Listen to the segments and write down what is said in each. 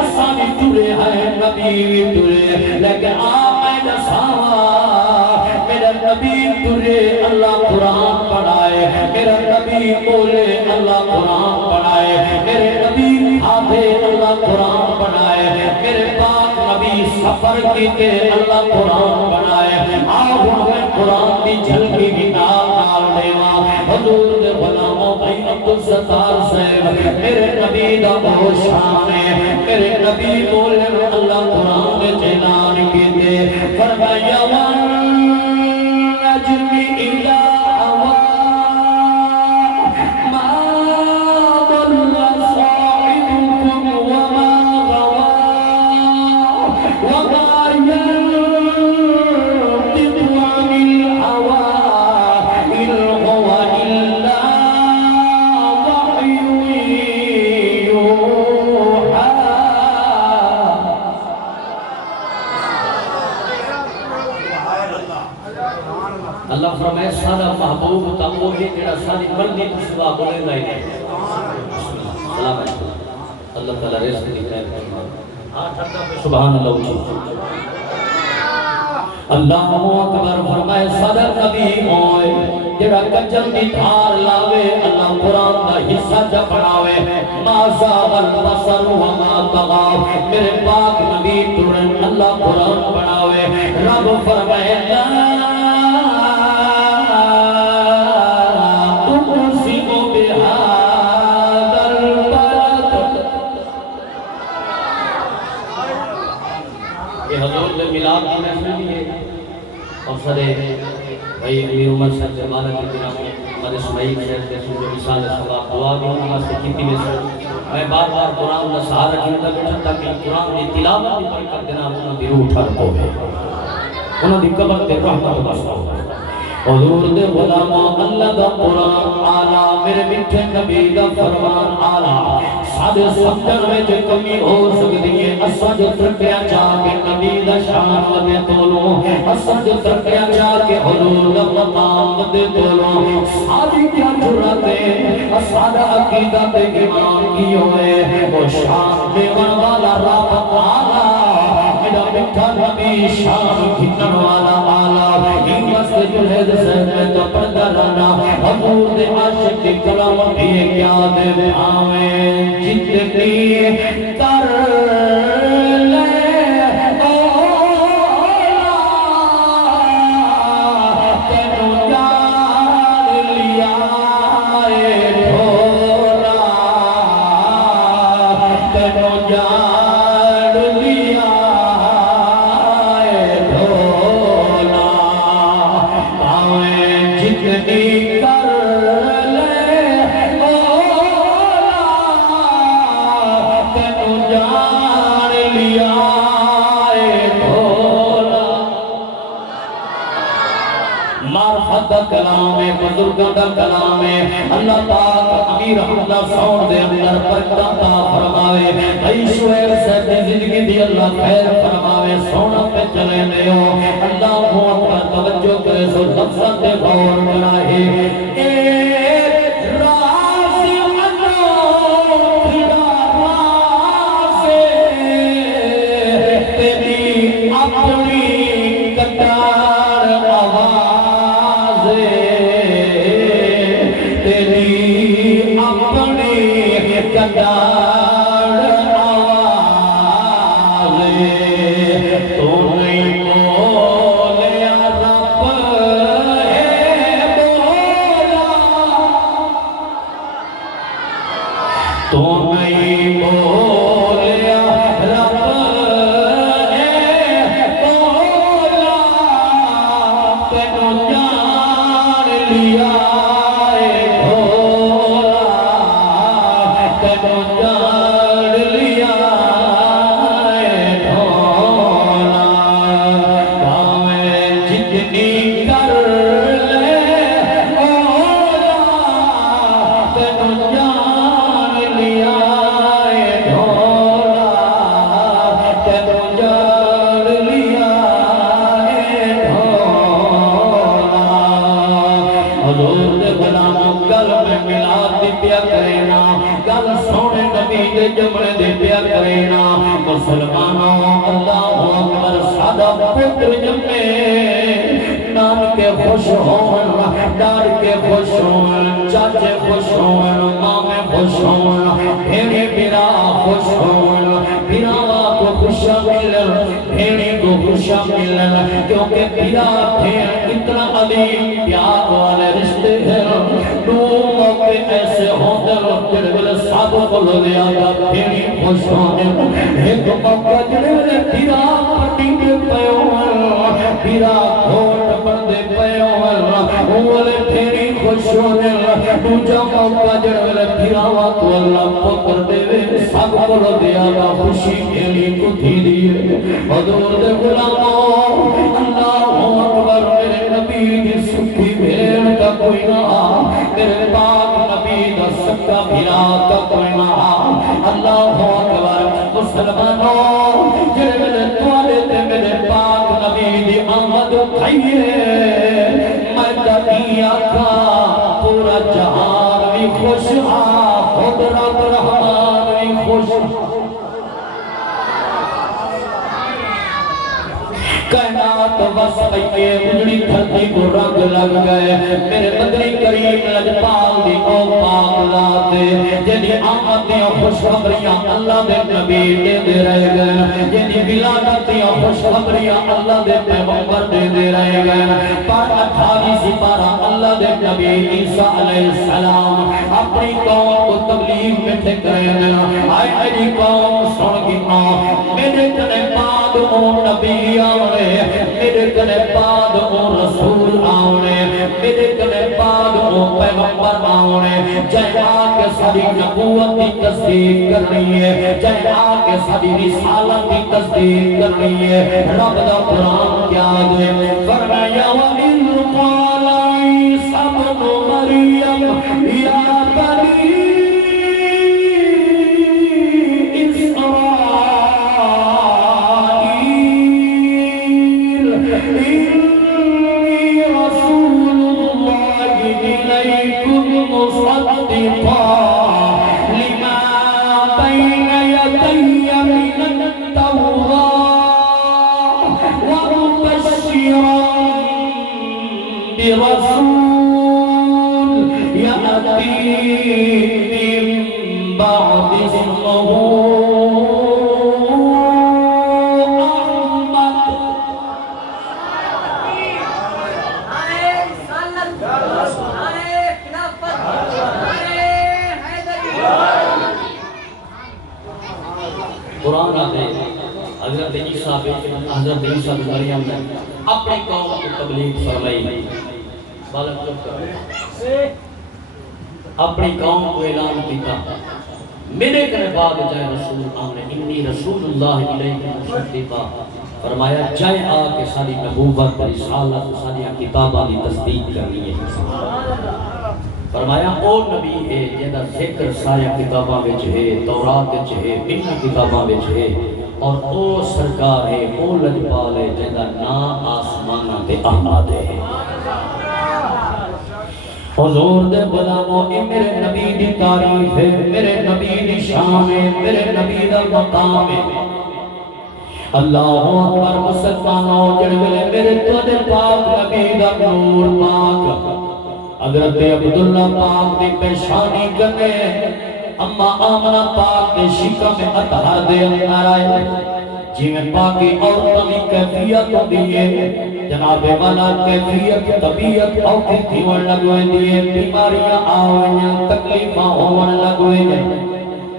اساں بھی ٹرے ہیں نبی بھی ٹرے لیکن میں دساں میرا نبی ٹرے اللہ قرآن پڑھائے میرا نبی بولے اللہ قرآن پڑھائے میرے نبی کھادے اللہ قرآن پڑھائے میرے پاک نبی سفر کیتے اللہ قرآن پڑھائے آہوں میں قرآن دی جھلکی بھی نال لیوا حضور دے غلاموں بھائی عبدالستار صاحب میرے نبی دا بہت شان ہے میرے نبی بولے اللہ قرآن دے اعلان کیتے فرمایا والنجم اذا ہوا ما ضل صاحبكم وما غوى وما ينطق عن الهوى إن هو إلا وحي يوحى اللہ فرمائے سادہ محبوب تا وہی جڑا ساری مرضی تو سوا بولے گا ہی نہیں سلام علیکم اللہ تعالی رزق دی خیر فرمائے سبحان اللہ اللہ اکبر فرمائے صدر نبی ہوئے جڑا کجل دی دھار لاوے اللہ قرآن دا حصہ جا پڑھاوے ما زاغ البصر وما طغى میرے پاک نبی ترن اللہ قرآن پڑھاوے رب فرمائے لا تقسم بهذا البلد یہ حضور نے ملاد کی محفل بھی ہے اور صدر بھائی امیر عمر صاحب زمانہ کی طرف عمر اسماعیل صاحب کے سنجو مثال ثواب دعا بھی ہوں واسطے کیتی میں سر میں بار بار قرآن کا سہارا کیتا بیٹھا تاکہ قرآن کی تلاوت کی برکت دینا انہوں دی روح ٹھڑ کو ہے انہوں دی قبر تے رحمت بسا ہو حضور دے غلامہ اللہ دا قرآن آلہ میرے میٹھے نبی دا فرمان آلہ سادے سمجھن میں جو کمی ہو سکتی ہے اسا جو ترکیاں چاہ کے نبی دا شان لبے تولوں اسا جو ترکیاں چاہ کے حضور دا مقام لبے تولوں سادی کیا جراتے اسادہ عقیدہ تے ایمان کی ہوئے وہ شان دیوان والا رابط آلہ میرا مٹھا نبی شان کھتن والا آلہ ہمت جلد سے میں تو پردہ رانا حضور دے عاشق کی کلام دیئے کیا دے آویں جتنی کر لے اولا تینو جان لیا ڈھولا تینو جان لیا ڈھولا آویں جتنی کر لے اولا تینو جان لیا ڈھولا معرفت دا کلام ہے بزرگاں دا کلام ہے اللہ پاک امیر حمدہ سون دے اندر برکت عطا فرماوے بھائی شعیب صاحب دی زندگی دی اللہ خیر فرماوے سونا پہ چلے دیو اللہ اکبر توجہ کرے سو لفظاں تے غور کرائے ایک راز انوکھڑا راز تیری اپنی کٹار آواز تیری اپنی کٹار آواز تو نہیں بولیا رب ہے بولا تو نہیں بولیا رب ہے بولا تینو جان لیا ڈھولا تینو جان حضور دے غلاموں گل میں ملاد دی پیا کرینا گل سونے نبی دے جملے دے پیا کرینا مسلمانوں اللہ اکبر سادہ پتر جمے نان کے خوش ہون ڈار کے خوش ہون چاچے خوش ہون مامے خوش ہون بھیڑے بھیرا خوش ہون بھیراوا کو خوشا ملن بھیڑے کو خوشا ملن کیونکہ بھیرا بھیڑ اتنا عظیم پیار والے رشتے ہیں دو موقع ایسے ہوتے جڑے بلے سب کو لو لیا گا بھیڑی خوش ہونے ایک موقع جڑے بلے بھیرا پٹی دے پیون بھیرا گھوٹ پردے پیون اولے بھیڑی خوش ہونے دوجا موقع جڑے بلے بھیرا تو اللہ پتر دے وے سب کو لو لیا گا خوشی بھیڑی کو تھی دیئے حضور دے غلاموں اللہ اکبر میرے نبی کی سکھی بھیڑ کا کوئی نہ میرے پاک نبی دا سکا بھیرا کا کوئی نہ اللہ اکبر مسلمانوں جڑے میرے توالے تے میرے پاک نبی دی آمد کھائیے میں دنیا کا پورا جہان بھی خوش خود رب رحمان بھی خوش کائنات بس گئیے اجڑی دھرتی کو رنگ لگ گئے میرے مدنی کریم لجپال دی او پاک ذات جنی آمد دیا خوشخبریاں اللہ دے نبی دے رہے گئے جنی ولادت دیا خوشخبریاں اللہ دے پیغمبر دے رہے گئے پر 28 سپارہ اللہ دے نبی عیسیٰ علیہ السلام اپنی قوم کو تبلیغ میں ٹھیک رہے گئے آئے میری قوم سن گنا میرے کنے بعد او نبی آنے میرے کنے بعد او رسول آنے میرے کنے بعد او پیغمبر آنے جائے آکے ساری نبوت کی تصدیق کرنی ہے جائے آکے ساری رسالت کی تصدیق کرنی ہے رب دا قرآن کیا دے فرمایا وَإِذْ قَالَ عِيسَى ابْنُ مَرْيَمَ يَا بَنِي حضرت عیسیٰ بن مریم نے اپنی قوم کو تبلیغ فرمائی اپنی قوم کو اعلان کیتا میرے کنے بعد جائے رسول آمنے انی رسول اللہ علیہ مصدقا فرمایا جائے آکے ساری نبوت رسالت ساری کتابہ کی تصدیق کرنی ہے فرمایا او نبی ہے جیدہ ذکر ساری کتابہ وچ ہے تورات وچ ہے بنا کتابہ وچ ہے اور او سرکار ہے او لجپال ہے جیدہ نا آسمانہ تے احمد ہے حضور دے غلاموں اے میرے نبی دی تعریف ہے میرے نبی دی شان ہے میرے نبی دا مقام ہے اللہ اکبر مسلمانوں جڑے میرے تو دے پاک نبی دا نور پاک حضرت عبداللہ پاک دی پیشانی کرنے اما آمنہ پاک دے شکا میں اطہر دے اندر آئے جی میں پاکی عورتوں کی کیفیت ہو دیئے جناب والا کیفیت طبیعت اوکے تھیون لگوئے دیئے بیماریاں آوئیں تکلیفاں ہون لگوئے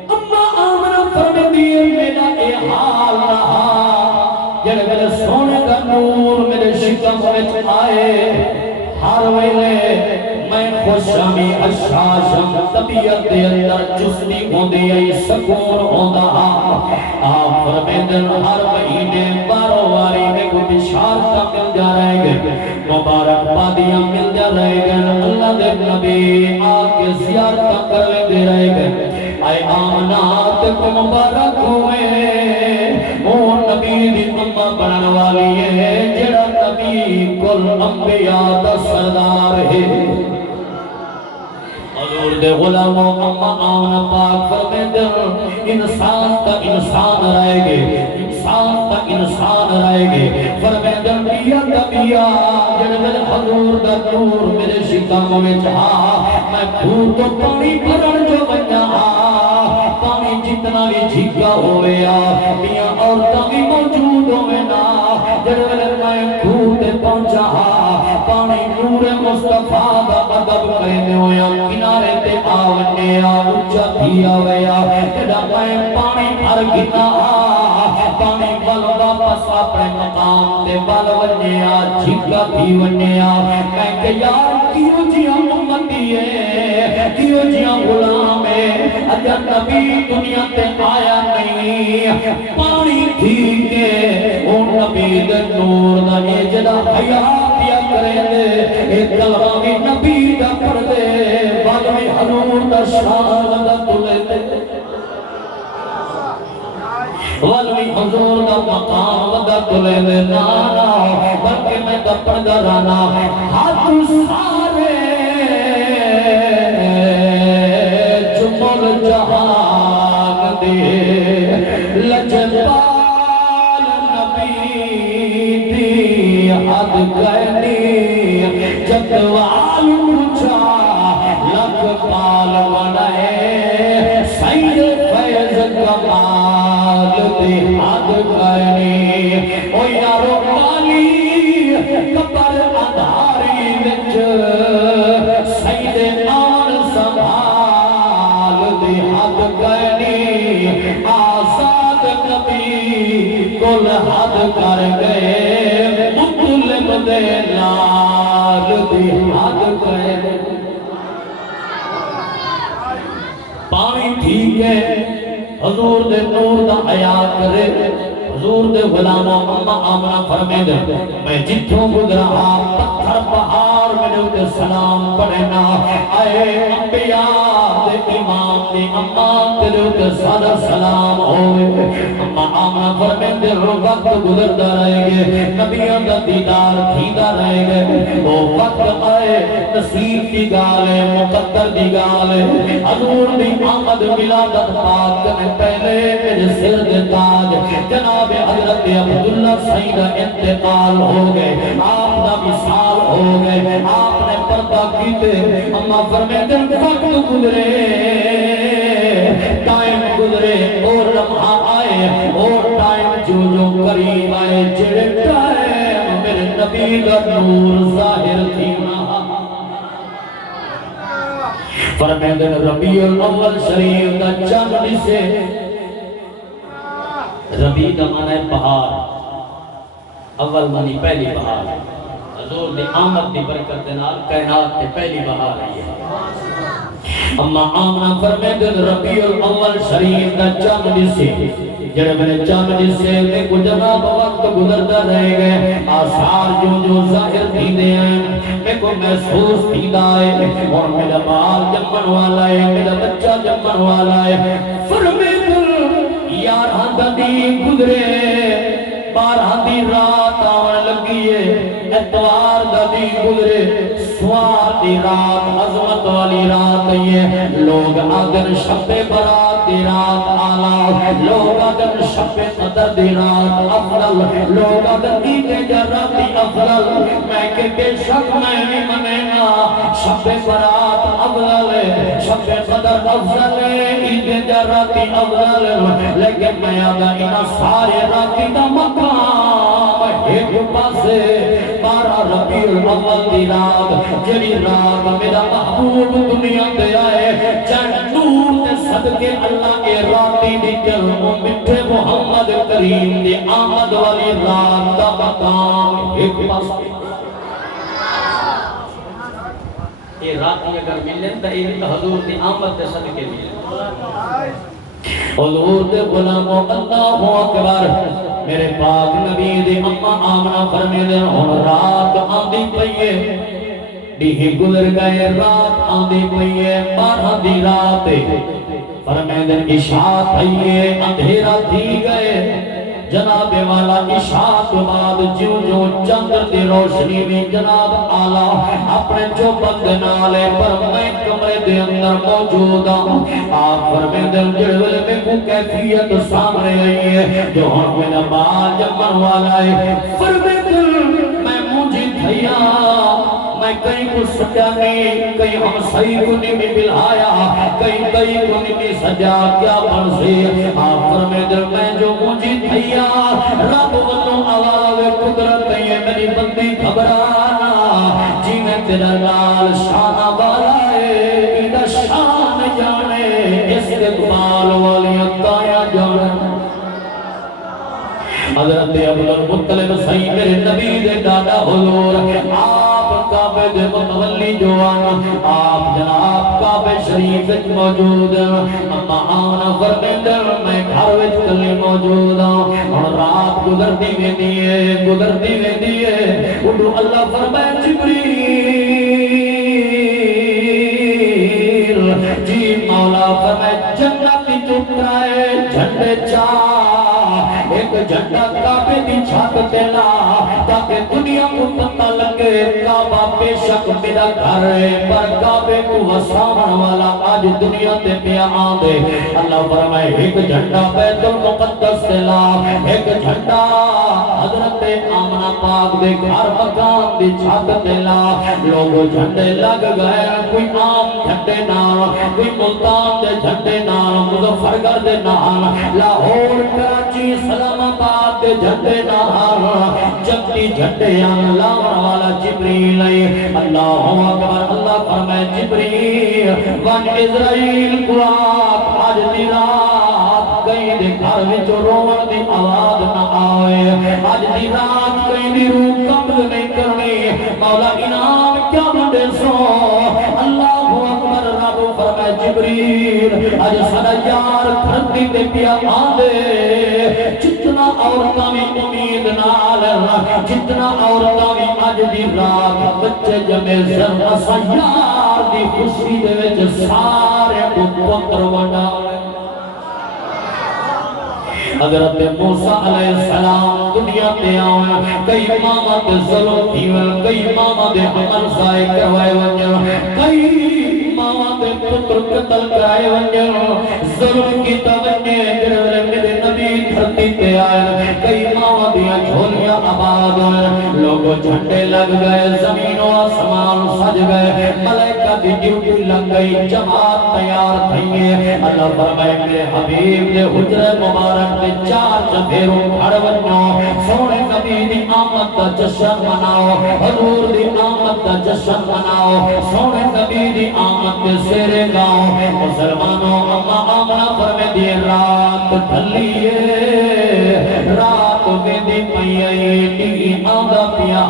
اما آمنہ فرم دیئے میرا اے حال رہا جڑے میرے سونے کا نور میرے شکم میں آئے ہر ویلے میں خوشامی اشاشم طبیعت دے اندر جسنی ہوندی ہے سکون ہوندہ آپ فرمیدن ہر مہینے بارواری میں کوئی بشارتہ مل جا رہے گے مبارک بادیاں مل جا رہے گے اللہ دے نبی آکے زیارتہ کر لے دے رہے گے اے آمنات کو مبارک ہوئے وہ نبی دی امہ بنن والی ہے جڑا نبی کل انبیاء دا سردار ہے حضور دے غلاموں اما آمنہ پاک فرمیدے انسان تا انسان رہے گے، انسان تا انسان رہے گے، فرمیدے بیا تا بیا جڑ میرے حضور دا نور میرے شکام میں جہاں میں بھور تو پانی بھرن جو بنیا پانی جتنا بھی جھگا ہوئے میاں عورتاں بھی موجود ہوئے نا جڑ میں بھور تے پہنچا پانی نور مصطفیٰ دا ادب کہنے ہویا کنارے تے آونے اچھا بھی آویا جڑا میں پانی بھر گنا پانی بل واپس اپنے مقام تے بل ونیا جھگا بھی ونیا میں کہ یار کیوں جیاں امتی ہے کیوں جیاں غلام ہے اگر نبی دنیا تے آیا نہیں پانی تھی کے ان نبی دے نور دا اے جدا حیات یا کرے دے اے کلمہ بھی نبی دا پڑھ دے بعد میں حضور دا شان دا تلے دے والوی حضور دا مقام دا تلے دے نانا بلکہ میں دا پڑھ دا رانا ہاتھ سارے جمل جہان دے لجبال نبی دی حد گئنی جدوال اچھا لکھ پال بنائے سید فیض کمال دی حد گئنی او یارو مالی کبر ادھاری وچ سید آن سنبھال دی حد گئنی آزاد نبی کل حد کر گئے مطلب دے لال دی حد گئے پانی ٹھیک ہے حضور دے نور دا حیات کرے حضور دے غلاموں اما آمنہ فرمے دے میں جتوں گزرا پتھر پہاڑ میں دے سلام پڑھنا اے انبیاء دے امام دے اما دے سادہ سلام ہوئے اما آمنہ فرمے دے وقت گزردا رہے گے نبیوں دا دیدار تھیدا رہے گے وہ وقت آئے نصیب دی گالے مقدر دی گالے حضور دی آمد ولادت پاک کرنے پہلے میرے سر دے تاج جناب حضرت عبداللہ سعید انتقال ہو گئے آپ دا وصال ہو گئے آپ نے پردہ کیتے اما فرمیدے وقت گزرے ٹائم گزرے اور لمحہ آئے اور ٹائم جو قریب آئے جڑے ٹائم میرے نبی کا نور ظاہر تھی فرمیدے ربیع الاول شریف دا چند سے ربیع دا معنی ہے بہار اول معنی پہلی بہار حضور دی آمد دی برکت دے نال کائنات تے پہلی بہار آئی ہے اما آمنہ فرمیدے ربیع الاول شریف دا چند سے جڑے میرے چند سے میں کو جناب وقت گزرتا رہے گئے آثار جو ظاہر تھی دے ہیں میں کو محسوس تھی دائے اور میرا بال جمن والا ہے میرا بچہ جمن والا ہے فرمیدے یار دی گزرے 12 دی رات آن لگیے اتوار دا دی گزرے سوار دی رات عظمت والی رات یہ لوگ آدن شب برات دی رات آلہ لوگ آدن شب قدر دی رات افضل لوگ آدن عید جرات دی افضل میں کہ بے شک میں بھی منینا شب برات افضل شب قدر افضل عید جرات دی افضل لیکن میں آدھا انہا سارے راتی دا مقام ایک پاسے 12 ربیع الاول دی رات جڑی رات میرا محبوب دنیا دے آئے چند نور تے صدقے اللہ کے راتی دی جلو مٹھے محمد کریم دی آمد والی رات دا مقام ایک پاسے یہ راتی اگر ملن تا یہ حضور دی آمد دے صدقے ملن حضور دے غلاموں اللہ اکبر میرے پاک نبی دے اما آمنہ فرمیدے ہن رات آندی پئیے دیہی گزر گئے رات آندی پئیے 12 دی رات فرمیدے عشاء پئیے اندھیرا تھی گئے جناب والا عشاء تو بعد جو چندر دی روشنی میں جناب آلہ اپنے جو بند نالے پر میں کمرے دے اندر موجود ہوں آپ فرمیندے جڑوے میں کو کیفیت سامنے آئی ہے جو ہم میں نماز جمن والا ہے فرمیندے میں مجھے دھیا میں کہیں کو سجا نہیں کہیں ہم صحیح کو نہیں ملایا کہیں کو نہیں سجا کیا بن سے آپ فرمیندے میں جو مجھے دھیا رب ونو آواز قدرت ہے میری بندی گھبرانا جی میں تیرا لال شانہ والا ہے ایدہ شان جانے استقبال والی عطایا جانے حضرت عبدالمطلب صحیح میرے نبی دے دادا حضور آپ کعبے دے متولی جو آپ جناب کعبے شریف موجود اما آنا فرمیندر میں گھر وچ کلی موجود اور رات گزرتی میں دیئے اٹھو اللہ فرمائے جبریل جی مولا فرمائے جنت چٹرائے جھنڈے چاہ ایک جھنڈا کعبے دی چھت تے لا تاکہ دنیا کو پتہ لگے کعبہ بے شک میرا گھر ہے پر کعبے کو وسامن والا آج دنیا تے پیا آندے اللہ فرمائے ایک جھنڈا بیت المقدس تے لا ایک جھنڈا حضرت آمنہ پاک دے گھر مکان دی چھت تے لا لوگوں جھنڈے لگ گئے کوئی عام جھنڈے نہ کوئی ملتان دے جھنڈے نہ مظفرگڑھ دے نہ لاہور کراچی اسلام آباد دے جھنڈے نال جبتی جھنڈے اللہ والا جبریل اللہ اکبر اللہ فرمائے جبریل ون اسرائیل قرآن آج دی رات کہیں دے گھر وچ روون دی آواز نہ آئے آج دی رات کہیں دی روح قبض نہیں کرنی مولا انعام کیا بڑے سو اللہ اکبر رب فرمائے جبریل آج سارا یار دھرتی تے پیا آندے جتنا عورتاں بھی امید نال جتنا عورتاں بھی اج دی رات بچے جمے زر اساں یار دی خوشی دے وچ سارے کو پتر ونڈا حضرت موسیٰ علیہ السلام دنیا تے آئے کئی ماما تے ظلم تھیون کئی ماما دے عمل ضائع کروائے ونجن کئی ماما دے پتر قتل کرائے ونجن ظلم کی توجہ جڑے میرے نبی دھرتی تے آئے کئی ماما دیا جھولیاں آباد ہوئے لوگوں جھنڈے لگ گئے زمین و آسمان سج گئے ملائکہ دی ڈیوٹی لگ گئی جماعت تیار تھئیے اللہ فرمائے میرے حبیب دے حجر مبارک دے چار چپیروں کھڑ ونجو سونے نبی دی آمد دا جشن مناؤ حضور دی آمد دا جشن مناؤ سونے نبی دی آمد دے سیرے گاؤں مسلمانوں اما آمنہ فرمے دی رات ڈھلیے رات میں دی پیائی ڈی آدھا پیا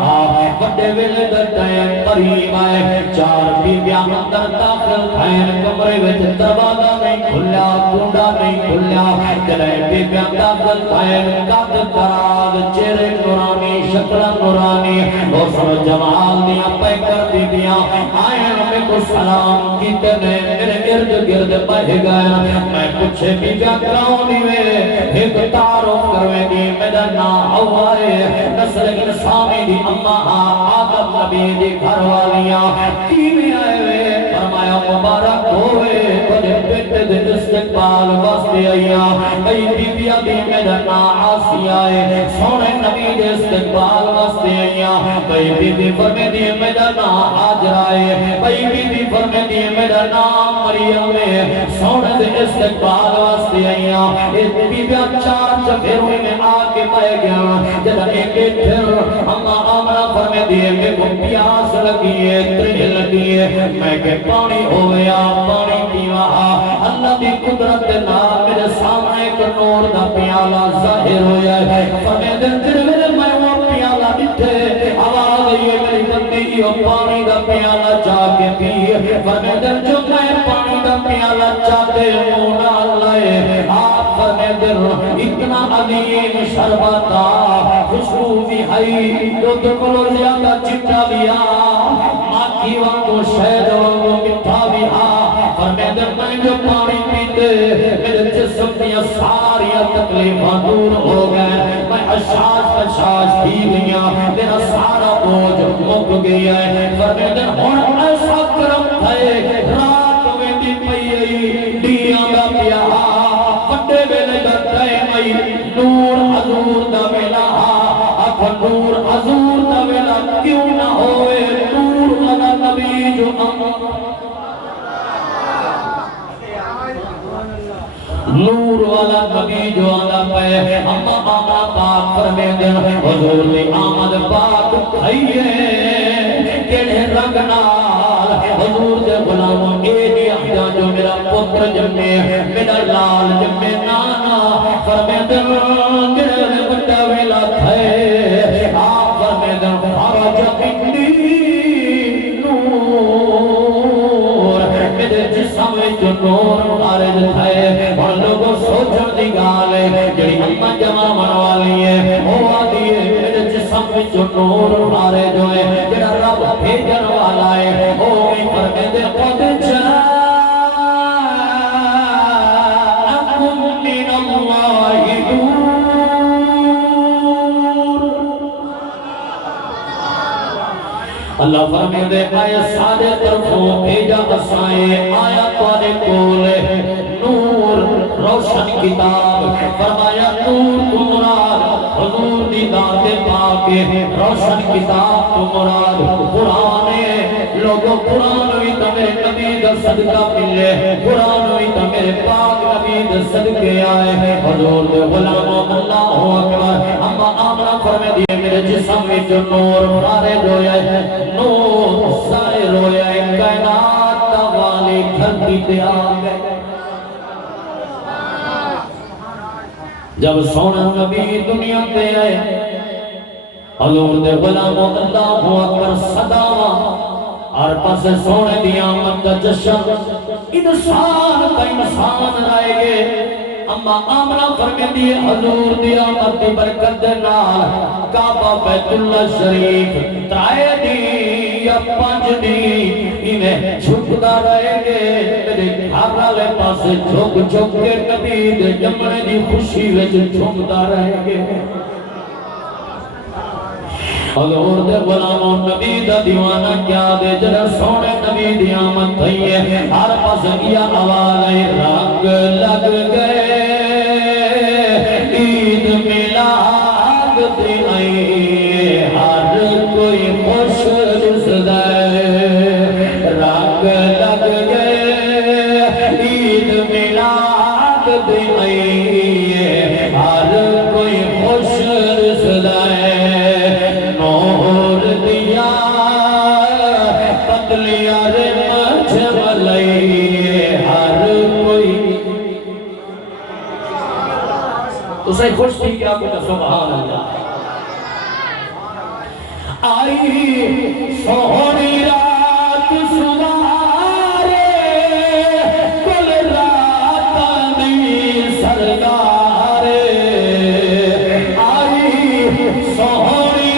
بڑے ویلے در ٹائم قریب آئے چار بی بیان اندر داخل تھائن کمرے وچ دروازہ نہیں کھلیا کنڈا نہیں کھلیا جلے بی بیان داخل تھائن قد دراز چہرے نورانی شکل نورانی حسن جمال دیا پیکر بی بیان آئین میں کو سلام کیتے نے میرے ارد گرد بہ گئے میں پوچھے بی بیان کراؤنی میں ایک تعارف کروے گی میرا نام ہوائے نسل انسانی دی اماں آدم نبی دی گھر والیاں کیویں آئے وے فرمایا مبارک ہوئے کجھے بیٹے دے استقبال واسطے آئیا کئی بیبیاں دی میرا نام آسی آئے سونے نبی دے استقبال واسطے آئیا کئی بیبی فرمے دی میرا نام حاجر آئے کئی بیبی فرمے دی میرا نام مریم میں سونے دے استقبال واسطے آئیا اس بیبیاں چار چفیروئی میں آکے پائے گیا جدہ ایک پھر ہم آمنہ فرمے دیئے میں کو پیاس لگیے ترہ لگیے میں کہ پانی ہویا پانی پیوا اللہ دی قدرت نال میرے سامنے ایک نور دا پیالہ ظاہر ہویا ہے فرمے دن ترہ میں وہ پیالہ بٹھے آواز یہ میری بندی یہ پانی دا پیالہ جا کے پیے فرمے دن جو میں پانی دا پیالہ چاہتے مونا لائے آپ فرمے دن اتنا عظیم شربتا خوشبو بھی ہائی دودھ کلو زیادہ چٹا بھی ماکی وانگو شہد وانگو مٹھا بھی فرمے دن میں جو پانی پیتے میرے جسم دیا ساری تکلیفاں دور ہو گئے میں اشاش بھی گیا میرا سارا بوجھ مک گیا ہے فرمے دن ہون ایسا کرم تھے رات نور والا نبی جو آدھا پہ اما آمنا پاک فرمیدن حضور دی آمد پاک کھائیے کیڑے رنگ نال حضور دے غلاموں اے دی احجا جو میرا پتر جمے میرا لال جمے نانا فرمیدن کیڑے بڑا ویلا تھے آپ فرمیدن خارج بندی جسم جو نور خارج تھے اور لوگوں سوچن دی گالے جڑی اما جمع منوالی ہے وہ آدھی ہے میرے جسم جو نور خارج ہوئے جڑا رب بھیجن والا ہے وہ بھی فرمے دے قد جاءکم من اللہ نور اللہ فرمے دے آیا سارے طرفوں بھیجا اسائیں آیا توانے کولے نور روشن کتاب فرمایا نور تو مراد حضور دی ذات پاک روشن کتاب تو مراد قرآن لوگوں قرآن ہوئی تو میرے نبی دا صدقہ ملے قرآن ہوئی تو میرے پاک نبی دا صدقے آئے حضور دے غلاموں اللہ اکبر اما آمنا فرمے دیئے میرے جسم میں جو نور خارج ہوئے نور سائر ہوئے کائنات والی دھرتی تے آگئے جب سونا نبی دنیا تے آئے حضور دے غلاموں اللہ اکبر صداوا اور پس سونے دی آمد کا جشن انسان کا انسان رائے گے اما آمنہ فرمی دی حضور دی آمد دی برکت نال کعبہ بیت اللہ شریف ترائے دی یا پانچ دی انہیں چھکتا رہے گے میرے گھر لے پاس چھک چھک کے نبی دے جمعے دی خوشی وچ چھکتا رہے گے حضور دے غلاموں نبی دا دیوانہ کیا دے جڑا سونے نبی دی آمد تھی ہے ہر پاس کیا آوازیں رنگ لگ گئے عید میلاد دی آئی ہر کوئی خوش رسدہ رنگ لگ گئے عید میلاد دی آئی ہر کوئی خوش رسدہ نور دیا پتلیا رے مجھ ملئی ہر کوئی تو صحیح خوش تھی کیا کچھ سبحان اللہ آئی سوہنی رات سنارے کل رات دی سرکارے آئی سوہنی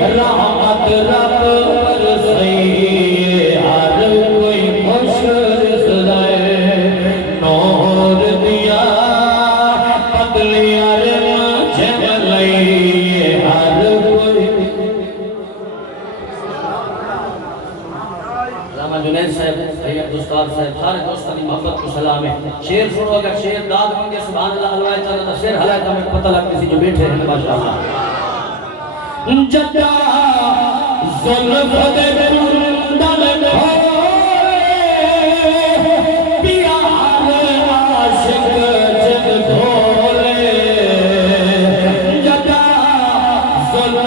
رحمت رب برسئی ہر کوئی خوش رسدائے نور دیا پتلیا رمجھ ملئی ہر کوئی علامہ جنید صاحب سید استاد صاحب سارے دوستانی محبت کو سلام ہے شیر سنو اگر شیر داد ہوں گے سبحان اللہ حلوائے چاہتا شیر حلائے تو ہمیں پتہ لگتی سی جو بیٹھے ہیں ماشاءاللہ جدا ظلم دے کندل دھوئے پیار عاشق جگ دھولے جدا ظلم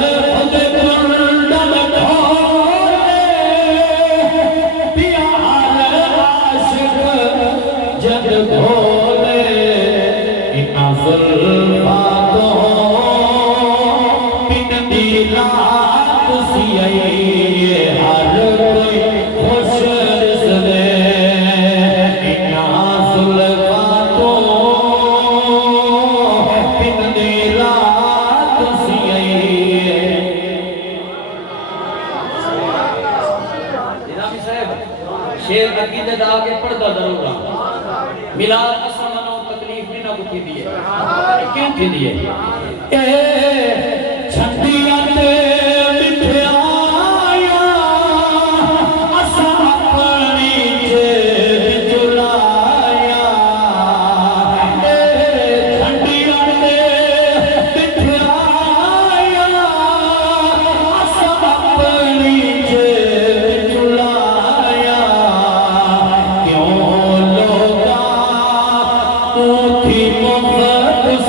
دے کندل دھوئے پیار عاشق جگ دھولے انا ظلماتوں رات سی آئی ہر کوئی خوش رسدے انا ظلماتوں پندی رات سی آئی نظامی صاحب شیر عقیدت دا کے پڑھتا ضرور رہا ملاد اصلا منو تکلیف بھی نہ کتی دیئے کیوں کی دیئے چھٹیاں تے مٹھائیاں اساں اپنی جیب چلایا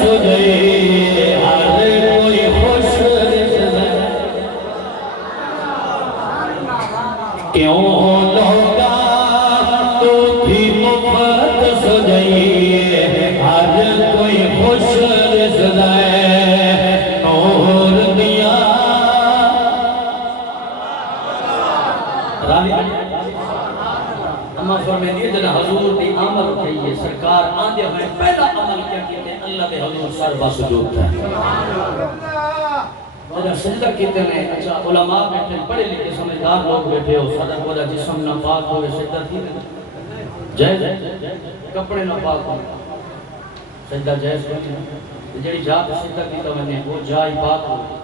سجے ہر کوئی خوش رسد کیوں لوگا تو تھی مفت سجے ہر کوئی خوش رسد نور دیا اما فرمائے دیئے جنہ حضور دی آمد کہیے سرکار آندے ہوئے پہلا عمل کیا کہتے ہیں اللہ دے حضور سر بسجود تھا جنہ سجدہ کہتے ہیں اچھا علماء بیٹھے پڑھے لکھے سمجھدار لوگ بیٹھے ہو صدق وجہ جسم نہ پاک ہوئے سجدہ تھی جائز کپڑے نہ پاک ہوئے سجدہ جائز ہوئے جڑی جا پہ سجدہ کیتا میں نے وہ جائی پاک ہوئے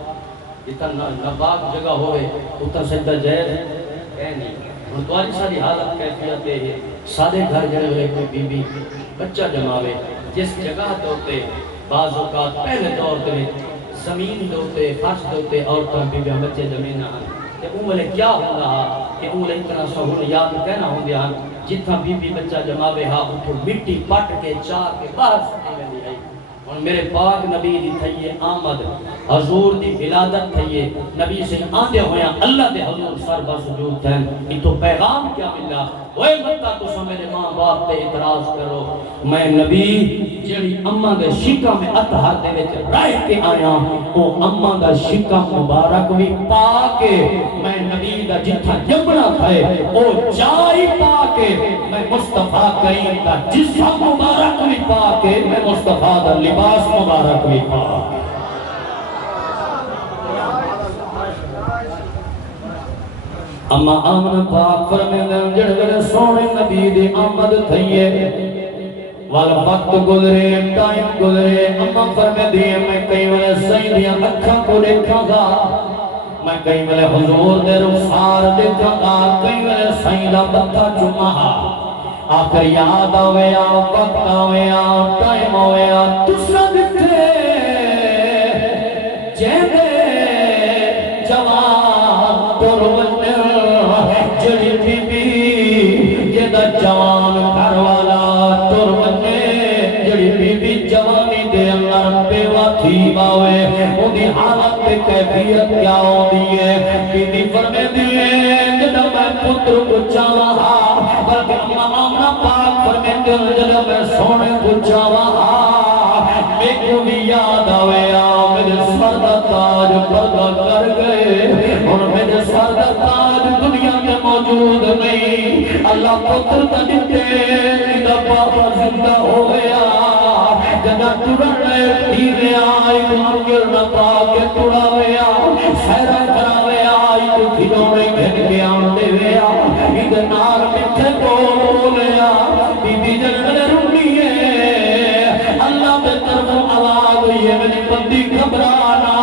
اتنا ناپاک جگہ ہوئے اتنا سجدہ جائز ہے نہیں اور تواری ساری حالت کیفیت ہے سادے گھر جڑے ہوئے کوئی بی بی بچہ جماوے جس جگہ دوتے بعض اوقات پہلے دور دے زمین دوتے فرش دوتے عورتوں بی بی بچے زمین نہ کہ امولے کیا ہو رہا کہ امولے اتنا سہولیات کہنا ہوں دیا جتنا بی بی بچہ جماوے ہاں اتھو مٹی پٹ کے چار کے باہر سکتے میں دی آئی اور میرے پاک نبی دی تھئیے آمد حضور دی ولادت تھئیے نبی سے آندے ہویا اللہ دے حضور سر بسجود تھیں ان تو پیغام کیا ملا اوے بتا تو سو میرے ماں باپ تے اعتراض کرو میں نبی جیڑی اماں دے شکا میں اطہر دے وچ رائے کے آیا او اماں دا شکا مبارک بھی پا کے میں نبی دا جتھا جمنا تھے او جائی پا کے میں مصطفیٰ کریم دا جسم مبارک بھی پا کے میں مصطفیٰ دا لباس مبارک بھی پا اما آمن پاک فرمیدن جڑگر سونے نبی دی آمد تھئیے والا وقت گزرے ٹائم گزرے اما فرمیدی میں کئی والے سیدیاں اکھا کو دیکھا گا میں کئی والے حضور دے رخسار دیکھا گا کئی والے سیدہ بکھا چمہ آخر یاد آویا وقت آویا ٹائم آویا تسرا دکھے جیدے جوان پرون جڑی بی بی جدہ جوان گھر والا ترمنے جڑی بی بی جوانی دے اندر بیوہ تھی باوے وہ دی حالت پہ کیفیت کیا ہو دیئے بی بی فرمے دیئے جدہ میں پتر کو چاہا بلکہ امامہ پاک فرمے دیئے جدہ میں سونے کو چاہا میں کو بھی یاد آویا میرے سردہ تاج پردہ کر گئے اور میرے سردہ تاج دنیا میں موجود نہیں اللہ پتر تجھتے میرا پاپا زندہ ہو گیا جنہ ٹرنے تیرے آئی تو انگر نہ پاکے ٹڑا گیا سیرہ کرا گیا آئی تو کھلونے گھن گیا اندے گیا ادھر نار مٹھے کو لیا بی بی جنگل رونی ہے اللہ پہ طرف آواز ہوئی ہے میری بندی گھبرانا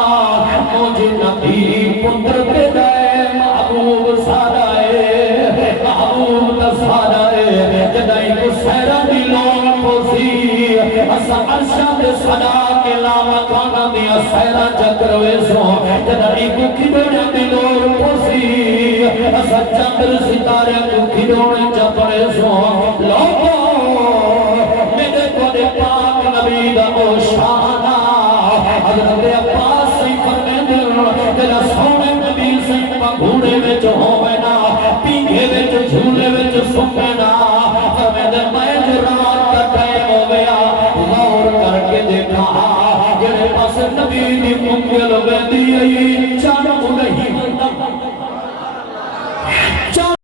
مجھے نبی پتر پہ دائے محبوب سارائے محبوب تسارائے جدائی کو سیرہ دلوں پوسی اسا عرشہ دے صدا کے لامکانا دیا سیرہ چکروے سو جدائی کو کھڑوڑے دلوں پوسی اسا چندر ستارے کو کھڑوڑے چپڑے سو لوگوں میرے کوڑے پاک نبی دا او شانہ حضرت عباس سی فرمے دل جدہ سونے نبی سی پنگھوڑے میں جو ہوئے نا پینگے میں جو جھولے میں جو سمے نا فرمے دل میں جو رات کا ٹائم ہو گیا غور کر کے دیکھا جڑے پاس نبی دی منگل